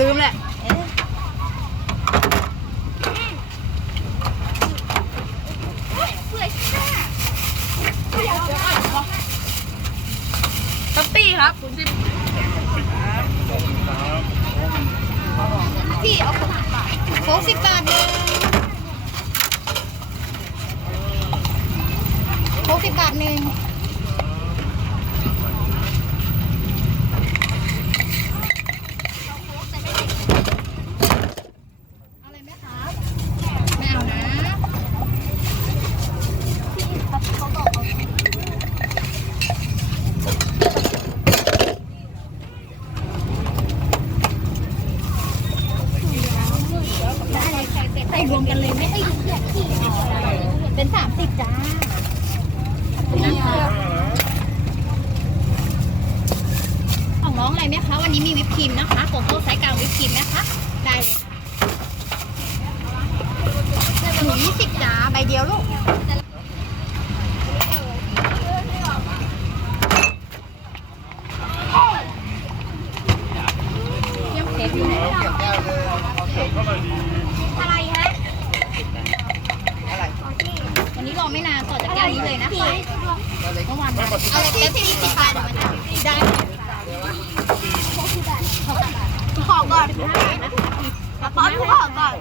ลืมแหละตัตตี้ครับพี่เอาโค้กสิบบาทหนึ่งโค้กสิบบาทหนึ่งเอาอะไรไหมครับไม่เอานะ ใส่ รวมกันเลยไหมไม่เลือกที่เป็นสามสิบจ้าของน้องอะไรไหมคะ วันนี้มีวิปครีมนะคะโกโก้ไซส์กลางวิปครีมไหมคะ ได้เลยค่ะหนูยี่สิบจ้าใบเดียวลูกเยี่ยมเค้กอยู่ไหนอะไรฮะวันนี้รอ ไม่นานต่อจากแก้วนี้เลยนะคะเมื่อวานมาเอาเป๊ปซี่สิบบาทได้ขอก่อนน้ำป๊อปขอก่อน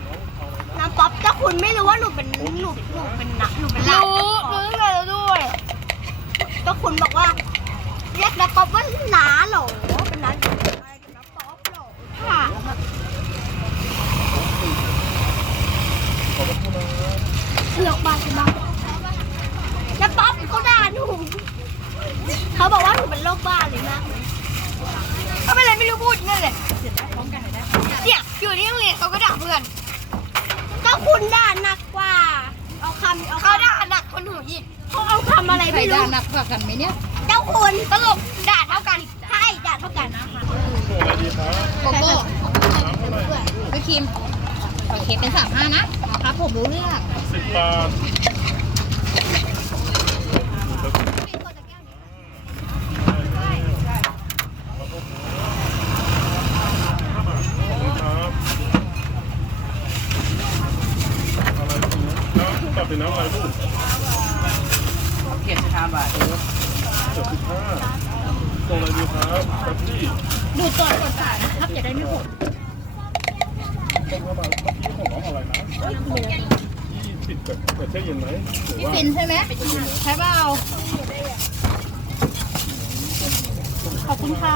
น้ำป๊อปถ้าคุณไม่รู้ว่าหนูเป็นหนูหนูเป็นนักหนูเป็นลารู้รู้เลยด้วยก็คุณบอกว่าเรียกน้ำป๊อปว่าน้าเหรอเป็นน้าอะไรกันน้ำป๊อปเหรอค่ะเลือกบ้านกันบ้างแล้วป๊อปเขาด่าหนูเขาบอกว่าหนูเป็นโรคบ้าเลยนะเขาไม่เลยไม่รู้พูด นั่นแหละเนี่ยอยู่ที่โรงเรียนเขาก็ด่าเพื่อนก็คุณด่าหนักกว่า เอาคำเอาเขาด่าหนักคนหนูอีกเขาเอาคำอะไรใครไม่ด่ารู้หนักกว่ากันไหมเนี่ย เจ้าคุณสรุปด่าเท่ากันใช่ด่าเท่ากันนะคะโกโก้วิปครีมโอเคเป็นสามห้านะครับผมรู้เรื่องสิบบาทครับอะไร แล้วตัดเป็นน้ำอะไรลูกเกียรติชาบาทเจ็ดสิบห้าตรงอะไรดีครับแป๊บซี่ดูดก่อนก่อนจ่ายนะครับอย่าได้ไม่หมดตรงเข้ามาเมื่อกี้ของน้องอะไรนะยี่สิบกับกับแช่เย็นไหมหรือพี่ว่าฟินใช่ไหมใช่เปล่าขอบคุณค่ะ